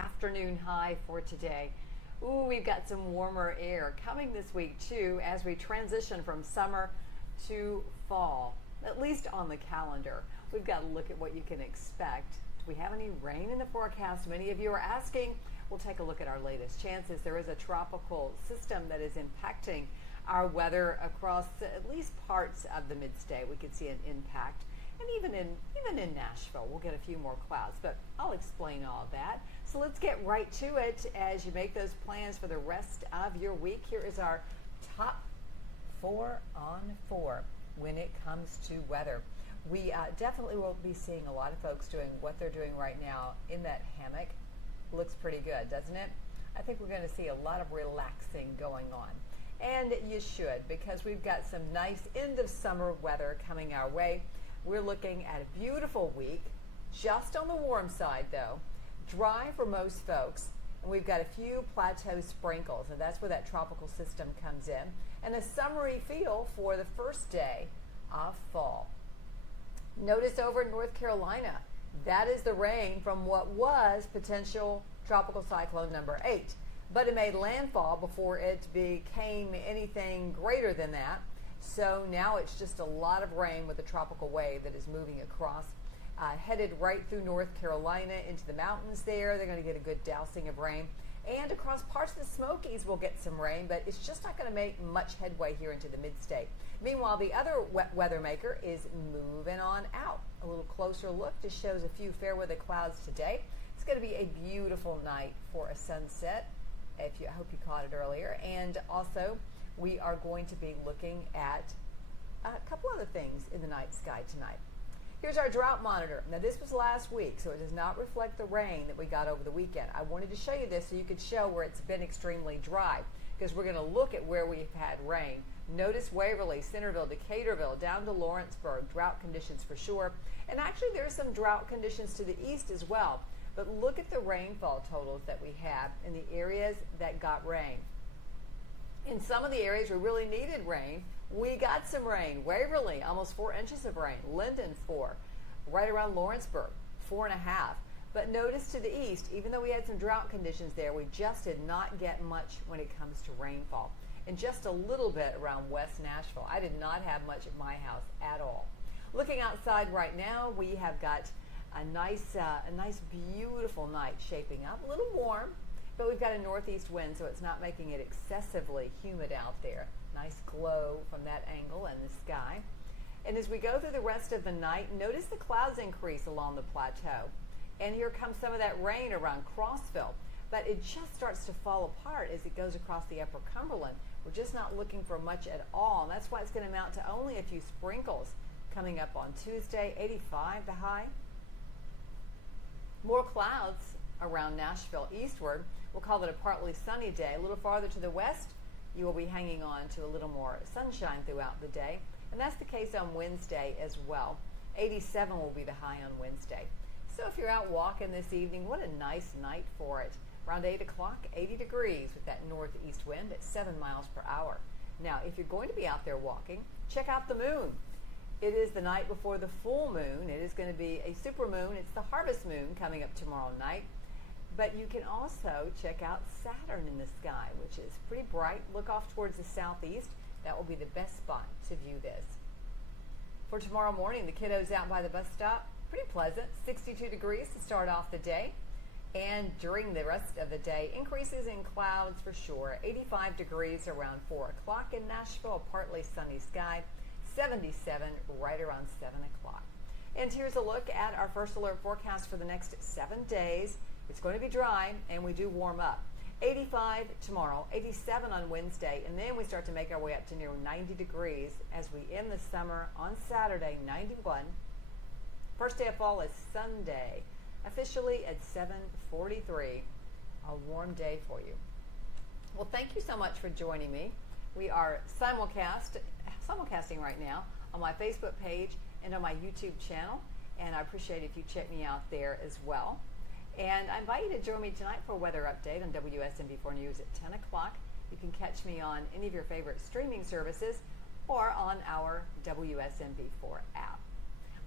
Afternoon high for today. Ooh, we've got some warmer air coming this week too as we transition from summer to fall, at least on the calendar. We've got to look at what you can expect. Do we have any rain in the forecast? Many of you are asking. We'll take a look at our latest chances. There is a tropical system that is impacting our weather across at least parts of the mid-state. We could see an impact. And even in Nashville, we'll get a few more clouds, but I'll explain all of that. So let's get right to it as you make those plans for the rest of your week. Here is our top 4 on 4 when it comes to weather. We definitely will be seeing a lot of folks doing what they're doing right now in that hammock. Looks pretty good, doesn't it? I think we're going to see a lot of relaxing going on. And you should, because we've got some nice end of summer weather coming our way. We're looking at a beautiful week, just on the warm side though. Dry for most folks, and we've got a few plateau sprinkles, and that's where that tropical system comes in, and a summery feel for the first day of fall. Notice over in North Carolina, that is the rain from what was potential tropical cyclone number 8, but it made landfall before it became anything greater than that. So now it's just a lot of rain with a tropical wave that is moving across, headed right through North Carolina into the mountains there. They're going to get a good dousing of rain. And across parts of the Smokies we'll get some rain, but it's just not going to make much headway here into the mid-state. Meanwhile, the other wet weather maker is moving on out. A little closer look just shows a few fair weather clouds today. It's going to be a beautiful night for a sunset. I hope you caught it earlier. And also, we are going to be looking at a couple other things in the night sky tonight. Here's our drought monitor. Now this was last week, so it does not reflect the rain that we got over the weekend. I wanted to show you this so you could show where it's been extremely dry, because we're going to look at where we've had rain. Notice Waverly, Centerville, Decaturville, down to Lawrenceburg, drought conditions for sure. And actually there's some drought conditions to the east as well. But look at the rainfall totals that we have in the areas that got rain. In some of the areas we really needed rain, we got some rain. Waverly, almost 4 inches of rain. Linden, 4. Right around Lawrenceburg, 4.5. But notice to the east, even though we had some drought conditions there, we just did not get much when it comes to rainfall. And just a little bit around West Nashville. I did not have much at my house at all. Looking outside right now, we have got a nice, beautiful night shaping up. A little warm. But we've got a northeast wind, so it's not making it excessively humid out there. Nice glow from that angle in the sky. And as we go through the rest of the night, notice the clouds increase along the plateau. And here comes some of that rain around Crossville. But it just starts to fall apart as it goes across the upper Cumberland. We're just not looking for much at all. And that's why it's going to amount to only a few sprinkles coming up on Tuesday. 85 the high. More clouds around Nashville eastward. We'll call it a partly sunny day. A little farther to the west, you will be hanging on to a little more sunshine throughout the day. And that's the case on Wednesday as well. 87 will be the high on Wednesday. So if you're out walking this evening, what a nice night for it. Around 8 o'clock, 80 degrees with that northeast wind at 7 miles per hour. Now, if you're going to be out there walking, check out the moon. It is the night before the full moon. It is going to be a super moon. It's the harvest moon coming up tomorrow night. But you can also check out Saturn in the sky, which is pretty bright. Look off towards the southeast. That will be the best spot to view this. For tomorrow morning, the kiddos out by the bus stop, pretty pleasant. 62 degrees to start off the day. And during the rest of the day, increases in clouds for sure. 85 degrees around 4 o'clock in Nashville, partly sunny sky. 77 right around 7 o'clock. And here's a look at our first alert forecast for the next 7 days. It's going to be dry, and we do warm up. 85 tomorrow, 87 on Wednesday, and then we start to make our way up to near 90 degrees as we end the summer on Saturday, 91. First day of fall is Sunday, officially at 7:43. A warm day for you. Well, thank you so much for joining me. We are simulcasting right now on my Facebook page and on my YouTube channel, and I appreciate if you check me out there as well. And I invite you to join me tonight for a weather update on WSMV4 News at 10 o'clock. You can catch me on any of your favorite streaming services or on our WSMV4 app.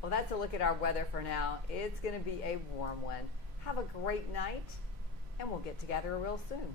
Well, that's a look at our weather for now. It's going to be a warm one. Have a great night, and we'll get together real soon.